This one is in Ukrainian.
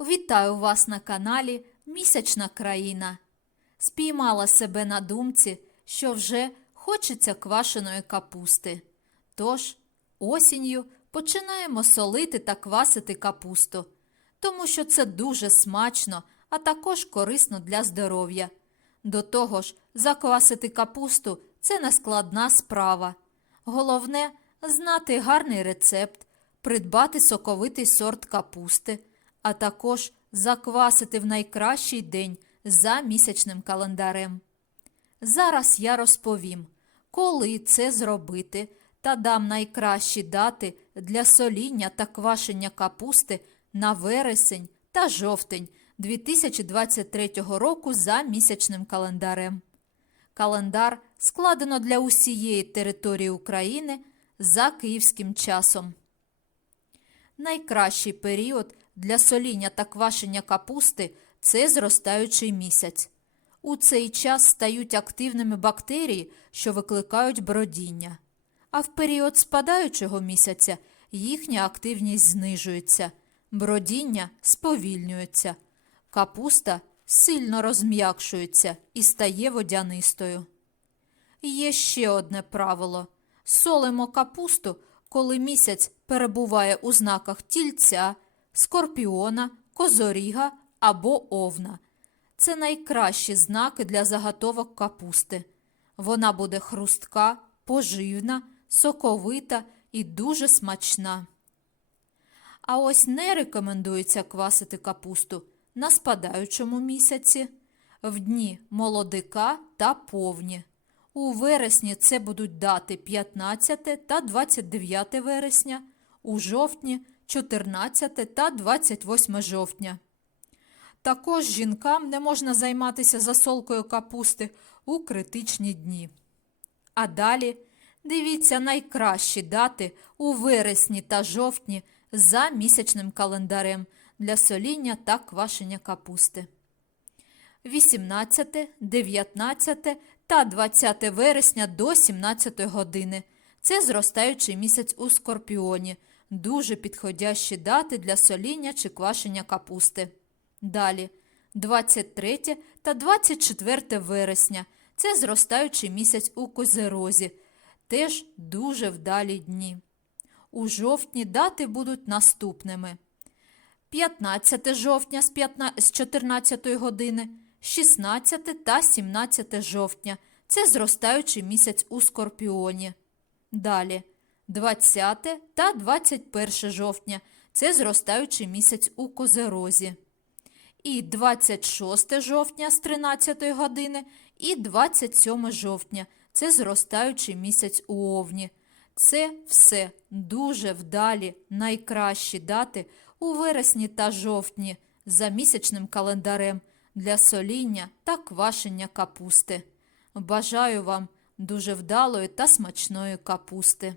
Вітаю вас на каналі Місячна країна. Спіймала себе на думці, що вже хочеться квашеної капусти. Тож осінню починаємо солити та квасити капусту, тому що це дуже смачно, а також корисно для здоров'я. До того ж, заквасити капусту це нескладна справа. Головне знати гарний рецепт, придбати соковитий сорт капусти, а також заквасити в найкращий день за місячним календарем. Зараз я розповім, коли це зробити, та дам найкращі дати для соління та квашення капусти на вересень та жовтень 2023 року за місячним календарем. Календар складено для усієї території України за київським часом. Найкращий період для соління та квашення капусти це зростаючий місяць. У цей час стають активними бактерії, що викликають бродіння. А в період спадаючого місяця їхня активність знижується, бродіння сповільнюється, капуста сильно розм'якшується і стає водянистою. Є ще одне правило: солимо капусту, коли місяць перебуває у знаках тільця, скорпіона, козоріга або овна. Це найкращі знаки для заготовок капусти. Вона буде хрустка, поживна, соковита і дуже смачна. А ось не рекомендується квасити капусту на спадаючому місяці, в дні молодика та повні. У вересні це будуть дати 15 та 29 вересня, у жовтні 14 та 28 жовтня. Також жінкам не можна займатися засолкою капусти у критичні дні. А далі дивіться найкращі дати у вересні та жовтні за місячним календарем для соління та квашення капусти. 18, 19 та 20 вересня до 17 години. Це зростаючий місяць у Скорпіоні. Дуже підходящі дати для соління чи квашення капусти. Далі 23 та 24 вересня. Це зростаючий місяць у Козерозі. Теж дуже вдалі дні. У жовтні дати будуть наступними: 15 жовтня з 14 години, 16 та 17 жовтня. Це зростаючий місяць у Скорпіоні. Далі 20 та 21 жовтня. Це зростаючий місяць у Козерозі. І 26 жовтня з 13 години, і 27 жовтня. Це зростаючий місяць у Овні. Це все дуже вдалі, найкращі дати у вересні та жовтні за місячним календарем для соління та квашення капусти. Бажаю вам дуже вдалої та смачної капусти.